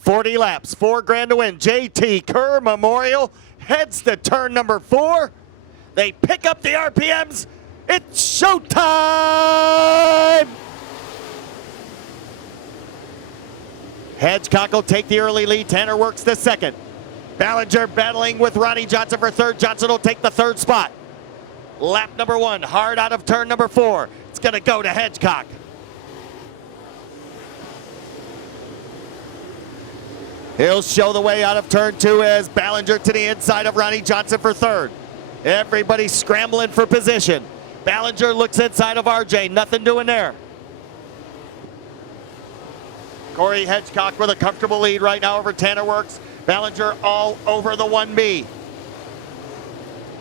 40 laps, $4 grand to win. JT Kerr Memorial heads to turn number 4. They pick up the RPMs. It's showtime! Hedgecock will take the early lead. Tanner Works the second. Ballinger battling with Ronnie Johnson for third. Johnson will take the third spot. Lap number 1, hard out of turn number 4. It's going to go to Hedgecock. He'll show the way out of turn 2 as Ballinger to the inside of Ronnie Johnson for third. Everybody scrambling for position. Ballinger looks inside of RJ. Nothing doing there. Corey Hedgecock with a comfortable lead right now over Tanner Works. Ballinger all over the 1B.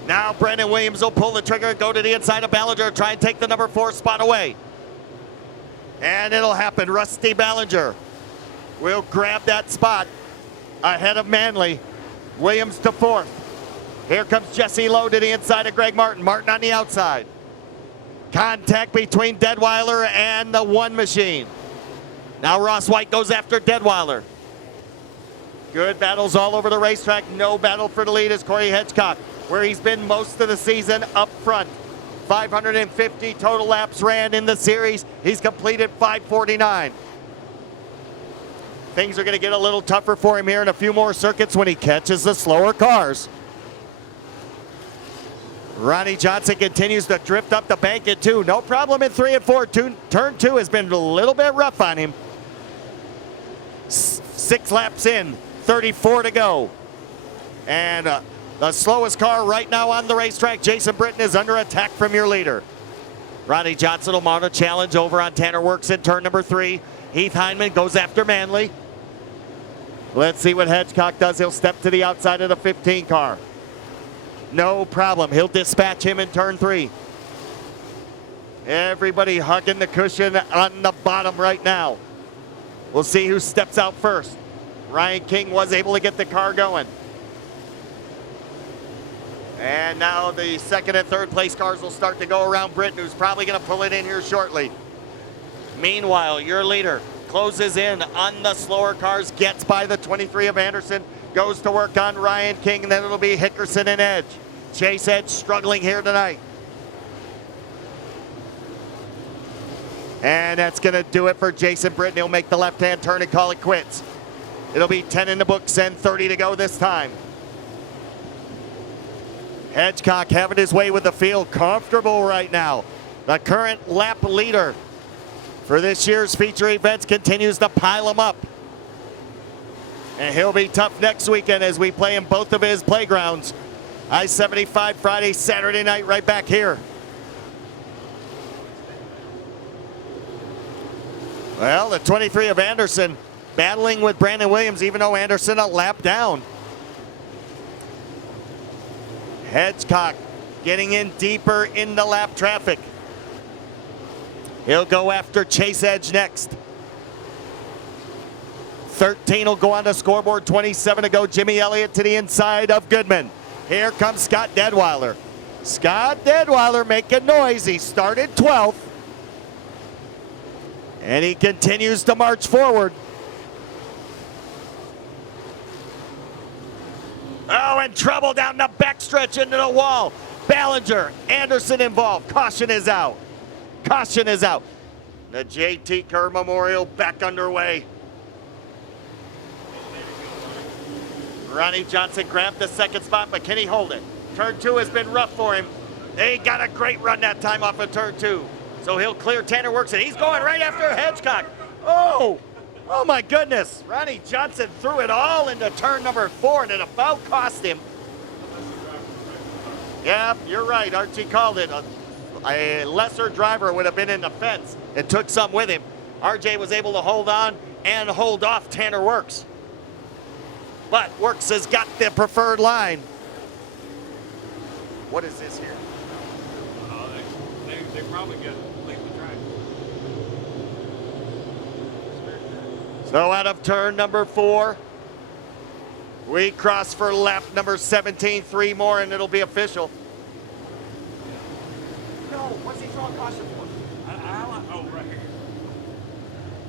Now Brandon Williams will pull the trigger and go to the inside of Ballinger, try and take the number 4 spot away. And it'll happen. Rusty Ballinger will grab that spot ahead of Manley. Williams to 4th. Here comes Jesse Lowe to the inside of Greg Martin. Martin on the outside. Contact between Deadweiler and the 1 machine. Now Ross White goes after Deadweiler. Good battles all over the racetrack. No battle for the lead is Corey Hedgecock, where he's been most of the season up front. 550 total laps ran in the series. He's completed 549. Things are going to get a little tougher for him here in a few more circuits when he catches the slower cars. Ronnie Johnson continues to drift up the bank at 2. No problem in 3 and 4. Turn 2 has been a little bit rough on him. 6 laps in, 34 to go. And the slowest car right now on the racetrack, Jason Britton, is under attack from your leader. Ronnie Johnson will mount a challenge over on Tanner Works in turn number 3. Heath Heineman goes after Manley. Let's see what Hedgecock does. He'll step to the outside of the 15 car. No problem. He'll dispatch him in turn 3. Everybody hugging the cushion on the bottom right now. We'll see who steps out first. Ryan King was able to get the car going. And now the second and third place cars will start to go around Britton, who's probably going to pull it in here shortly. Meanwhile, your leader closes in on the slower cars, gets by the 23 of Anderson, goes to work on Ryan King, and then it'll be Hickerson and Edge. Chase Edge struggling here tonight. And that's going to do it for Jason Britton. He'll make the left-hand turn and call it quits. It'll be 10 in the books and 30 to go this time. Hedgecock having his way with the field, comfortable right now. The current lap leader for this year's feature events continues to pile them up. And he'll be tough next weekend as we play in both of his playgrounds. I-75 Friday, Saturday night, right back here. Well, the 23 of Anderson battling with Brandon Williams, even though Anderson a lap down. Hedgecock getting in deeper in the lap traffic. He'll go after Chase Edge next. 13 will go on the scoreboard, 27 to go. Jimmy Elliott to the inside of Goodman. Here comes Scott Deadweiler. Scott Deadweiler making noise. He started 12th. And he continues to march forward. Oh, and trouble down the backstretch into the wall. Ballinger, Anderson involved. Caution is out. Caution is out. The JT Kerr Memorial back underway. Ronnie Johnson grabbed the second spot, but can he hold it? Turn 2 has been rough for him. They got a great run that time off of turn 2. So he'll clear Tanner Works, and he's going right after Hedgecock. Oh my goodness. Ronnie Johnson threw it all into turn number 4, and it about cost him. Yeah, you're right. Archie called it. A lesser driver would have been in the fence and took some with him. RJ was able to hold on and hold off Tanner Works. But Works has got the preferred line. What is this here? They probably get leave the track. So out of turn number 4, we cross for lap number 17. 3 more and it'll be official. No, what's he throwing caution for? Oh, right here.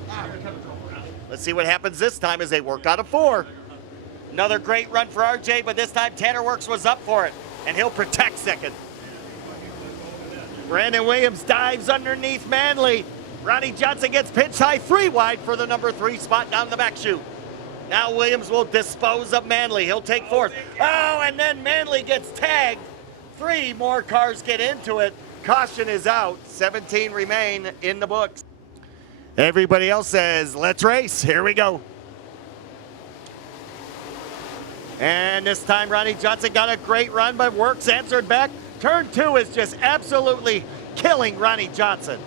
Ah, we cut the trouble around. Let's see what happens this time as they work out of 4. Another great run for RJ, but this time Tanner Works was up for it, and he'll protect second. Brandon Williams dives underneath Manley. Ronnie Johnson gets pitched high 3 wide for the number 3 spot down the back chute. Now Williams will dispose of Manley. He'll take 4th. Oh, and then Manley gets tagged. 3 more cars get into it. Caution is out. 17 remain in the books. Everybody else says, let's race. Here we go. And this time Ronnie Johnson got a great run, but Works answered back. Turn 2 is just absolutely killing Ronnie Johnson.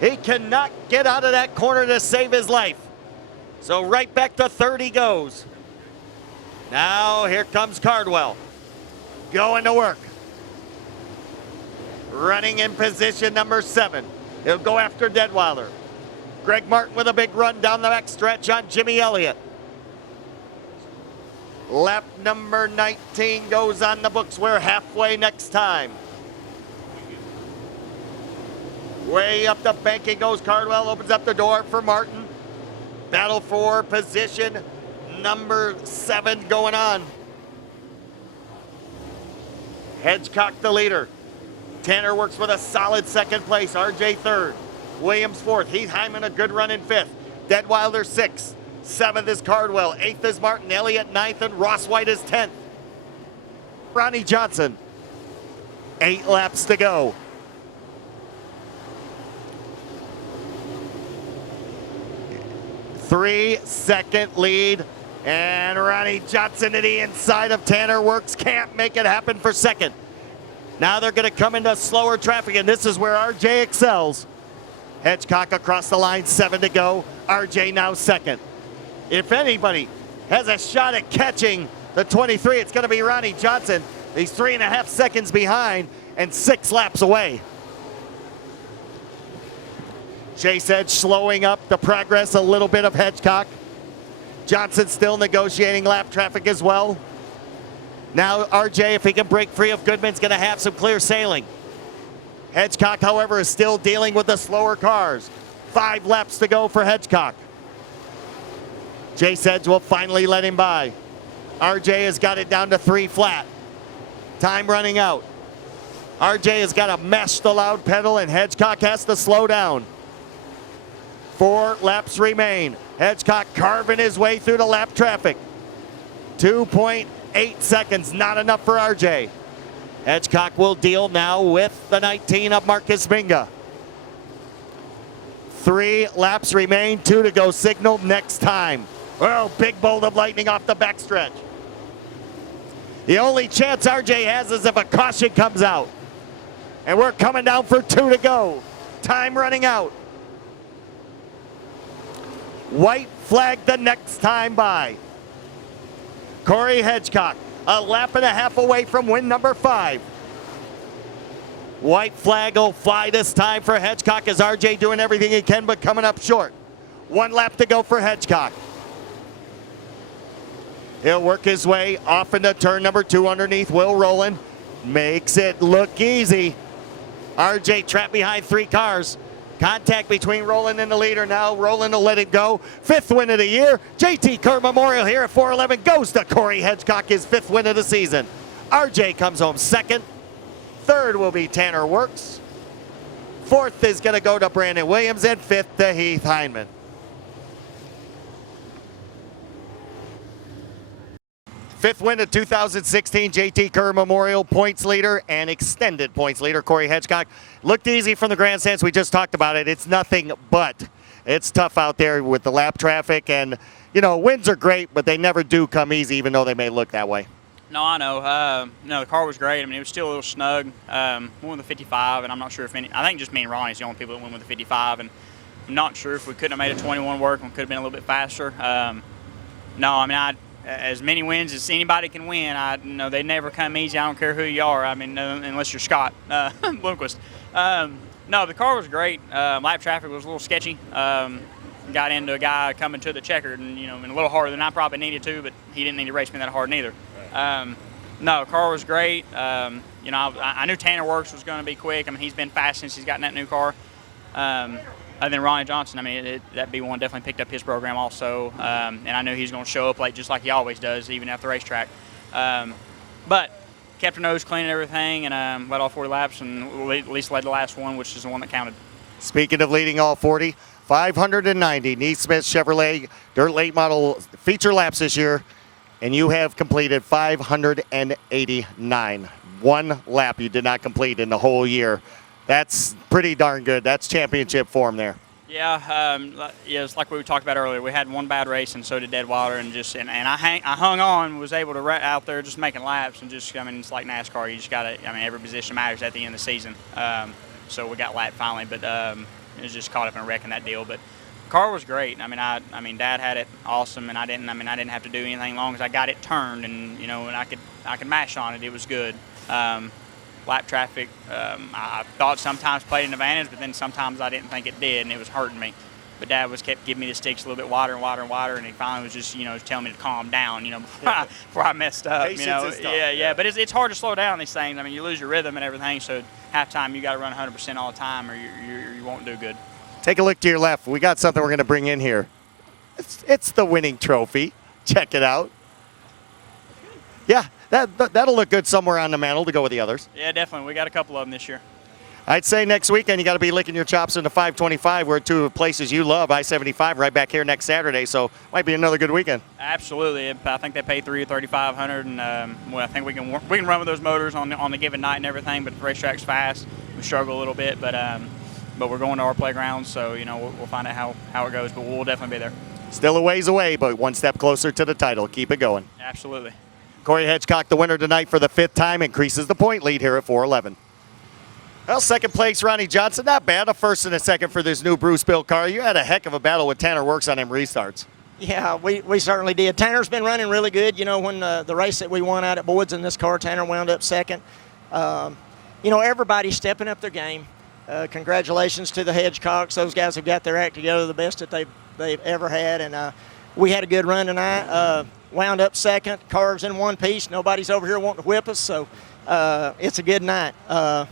He cannot get out of that corner to save his life. So right back to 3rd he goes. Now here comes Cardwell. Going to work. Running in position number 7. He'll go after Deadweiler. Greg Martin with a big run down the back stretch on Jimmy Elliott. Lap number 19 goes on the books. We're halfway next time. Way up the banking goes Cardwell, opens up the door for Martin. Battle for position number 7 going on. Hedgecock the leader. Tanner Works with a solid 2nd place. RJ 3rd. Williams 4th. Heath Hyman a good run in 5th. Deadweiler 6th. 7th is Cardwell. 8th is Martin. Elliott 9th, and Ross White is 10th. Ronnie Johnson. 8 laps to go. Three-second lead, and Ronnie Johnson to the inside of Tanner Works. Can't make it happen for 2nd. Now they're going to come into slower traffic, and this is where RJ excels. Hedgecock across the line, 7 to go. RJ now 2nd. If anybody has a shot at catching the 23, it's going to be Ronnie Johnson. He's 3.5 seconds behind and 6 laps away. Chase Edge slowing up the progress a little bit of Hedgecock. Johnson still negotiating lap traffic as well. Now RJ, if he can break free of Goodman's going to have some clear sailing. Hedgecock, however, is still dealing with the slower cars. 5 laps to go for Hedgecock. Chase Edge will finally let him by. RJ has got it down to 3 flat. Time running out. RJ has got to mash the loud pedal, and Hedgecock has to slow down. 4 laps remain. Hedgecock carving his way through the lap traffic. 2.8 seconds, not enough for RJ. Hedgecock will deal now with the 19 of Marcus Minga. 3 laps remain, 2 to go. Signal next time. Oh, big bolt of lightning off the backstretch. The only chance RJ has is if a caution comes out. And we're coming down for 2 to go. Time running out. White flag the next time by. Corey Hedgecock, a lap and a half away from win number 5. White flag will fly this time for Hedgecock as RJ doing everything he can but coming up short. 1 lap to go for Hedgecock. He'll work his way off into turn number 2 underneath Will Rowland. Makes it look easy. RJ trapped behind 3 cars. Contact between Rowland and the leader now. Rowland will let it go. 5th win of the year. JT Kerr Memorial here at 411 goes to Corey Hedgecock, his 5th win of the season. RJ comes home 2nd. 3rd will be Tanner Works. 4th is going to go to Brandon Williams, and 5th to Heath Hyman. Fifth win of 2016, JT Kerr Memorial points leader and extended points leader, Corey Hedgecock. Looked easy from the grandstands. We just talked about it. It's nothing but. It's tough out there with the lap traffic, and, you know, wins are great, but they never do come easy, even though they may look that way. No, I know. No, the car was great. I mean, it was still a little snug. Went with the 55, and I'm not sure if any. I think just me and Ronnie's the only people that went with the 55, and I'm not sure if we couldn't have made a 21 work. We could have been a little bit faster. No, I mean, as many wins as anybody can win. You know, they never come easy. I don't care who you are. I mean, unless you're Scott Bloomquist. No, the car was great. Lap traffic was a little sketchy. Got into a guy coming to the checkered, and you know, a little harder than I probably needed to, but he didn't need to race me that hard neither. No, the car was great. You know, I knew Tanner Works was going to be quick. I mean, he's been fast since he's gotten that new car. And then Ronnie Johnson, I mean, that B1 definitely picked up his program also, and I knew he was going to show up just like he always does, even at the racetrack. But kept her nose clean and everything, and led all 40 laps, and at least led the last one, which is the one that counted. Speaking of leading all 40, 590 NeSmith Chevrolet Dirt Late Model feature laps this year, and you have completed 589. One lap you did not complete in the whole year. That's pretty darn good. That's championship form there. Yeah, it's like we talked about earlier. We had one bad race, and so did Deadwater, and I hung on, was able to out there just making laps, and just, I mean, it's like NASCAR. You just got to, I mean, every position matters at the end of the season. So we got lapped finally, but it was just caught up in a wreck in that deal. But the car was great. I mean, Dad had it awesome, and I didn't have to do anything as long as I got it turned, and and I could mash on it. It was good. Lap traffic, I thought sometimes played an advantage, but then sometimes I didn't think it did, and it was hurting me. But Dad kept giving me the sticks a little bit wider and wider and wider, and he finally was just, telling me to calm down, before I messed up. Patience is tough. Yeah. But it's hard to slow down these things. I mean, you lose your rhythm and everything, so halftime you got to run 100% all the time, or you won't do good. Take a look to your left. We got something we're going to bring in here. It's the winning trophy. Check it out. Yeah. That'll look good somewhere on the mantle to go with the others. Yeah, definitely. We got a couple of them this year. I'd say next weekend you got to be licking your chops in the 525. We're at two places you love, I-75 right back here next Saturday, so might be another good weekend. Absolutely. I think they pay $3,500, and I think we can run with those motors on the given night and everything. But the racetrack's fast. We struggle a little bit, but we're going to our playground, so we'll find out how it goes. But we'll definitely be there. Still a ways away, but one step closer to the title. Keep it going. Absolutely. Corey Hedgecock, the winner tonight for the 5th time, increases the point lead here at 411. Well, second place, Ronnie Johnson. Not bad. A first and a second for this new Bruce-built car. You had a heck of a battle with Tanner Works on them restarts. Yeah, we certainly did. Tanner's been running really good. When the race that we won out at Boyd's in this car, Tanner wound up second. Everybody's stepping up their game. Congratulations to the Hedgecocks. Those guys have got their act together the best that they've ever had. And we had a good run tonight. Wound up second. Car's in one piece. Nobody's over here wanting to whip us, so it's a good night.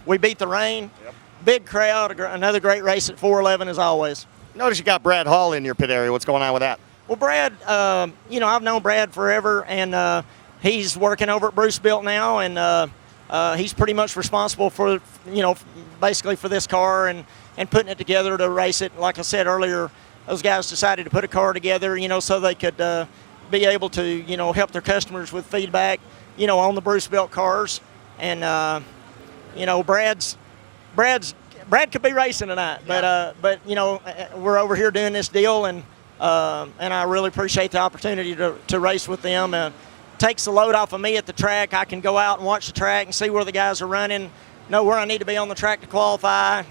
We beat the rain. Yep. Big crowd. Another great race at 411 as always. Notice you got Brad Hall in your pit area. What's going on with that? Well, Brad, I've known Brad forever, and he's working over at Bruce Built now, and he's pretty much responsible for, basically for this car and putting it together to race it. Like I said earlier, those guys decided to put a car together, so they could be able to, help their customers with feedback, on the Bruce Built cars. And, Brad could be racing tonight, but we're over here doing this deal, and I really appreciate the opportunity to race with them. Takes the load off of me at the track. I can go out and watch the track and see where the guys are running, know where I need to be on the track to qualify,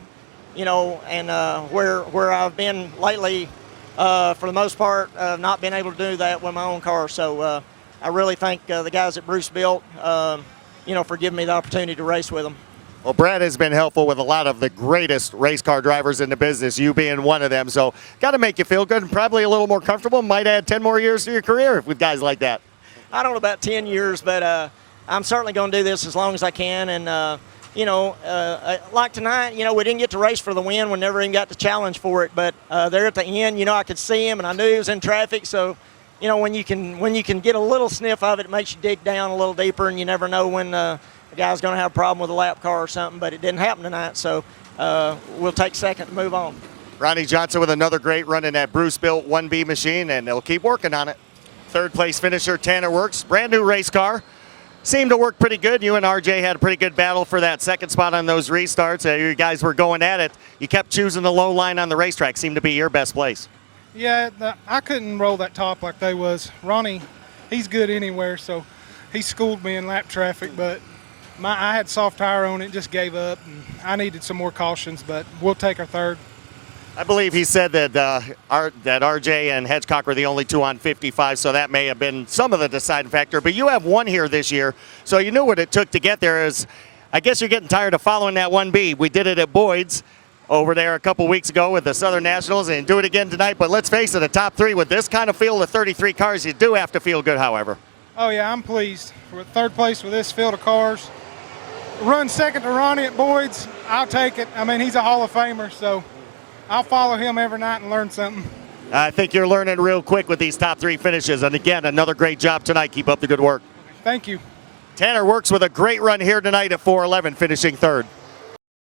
and where I've been lately. For the most part, not been able to do that with my own car. So I really thank the guys at Bruce Built, for giving me the opportunity to race with them. Well, Brad has been helpful with a lot of the greatest race car drivers in the business, you being one of them. So got to make you feel good and probably a little more comfortable. Might add 10 more years to your career with guys like that. I don't know about 10 years, but I'm certainly going to do this as long as I can. And, like tonight, we didn't get to race for the win. We never even got to challenge for it. But there at the end, I could see him, and I knew he was in traffic. So, when you can get a little sniff of it, it makes you dig down a little deeper, and you never know when the guy's going to have a problem with a lap car or something. But it didn't happen tonight, so we'll take second to move on. Ronnie Johnson with another great run in that Bruce-built 1B machine, and they'll keep working on it. Third place finisher, Tanner Works, brand new race car. Seemed to work pretty good. You and RJ had a pretty good battle for that second spot on those restarts. You guys were going at it. You kept choosing the low line on the racetrack. Seemed to be your best place. Yeah, I couldn't roll that top like they was. Ronnie, he's good anywhere, so he schooled me in lap traffic, but I had soft tire on it, just gave up, and I needed some more cautions, but we'll take our third. I believe he said that that RJ and Hedgecock were the only two on 55, so that may have been some of the deciding factor. But you have one here this year, so you knew what it took to get there. I guess you're getting tired of following that 1B. We did it at Boyd's over there a couple weeks ago with the Southern Nationals, and do it again tonight. But let's face it, a top three with this kind of field of 33 cars, you do have to feel good, however. Oh, yeah, I'm pleased. We're at third place with this field of cars. Run second to Ronnie at Boyd's, I'll take it. I mean, he's a Hall of Famer, so I'll follow him every night and learn something. I think you're learning real quick with these top 3 finishes. And again, another great job tonight. Keep up the good work. Thank you. Tanner Works with a great run here tonight at 411, finishing 3rd.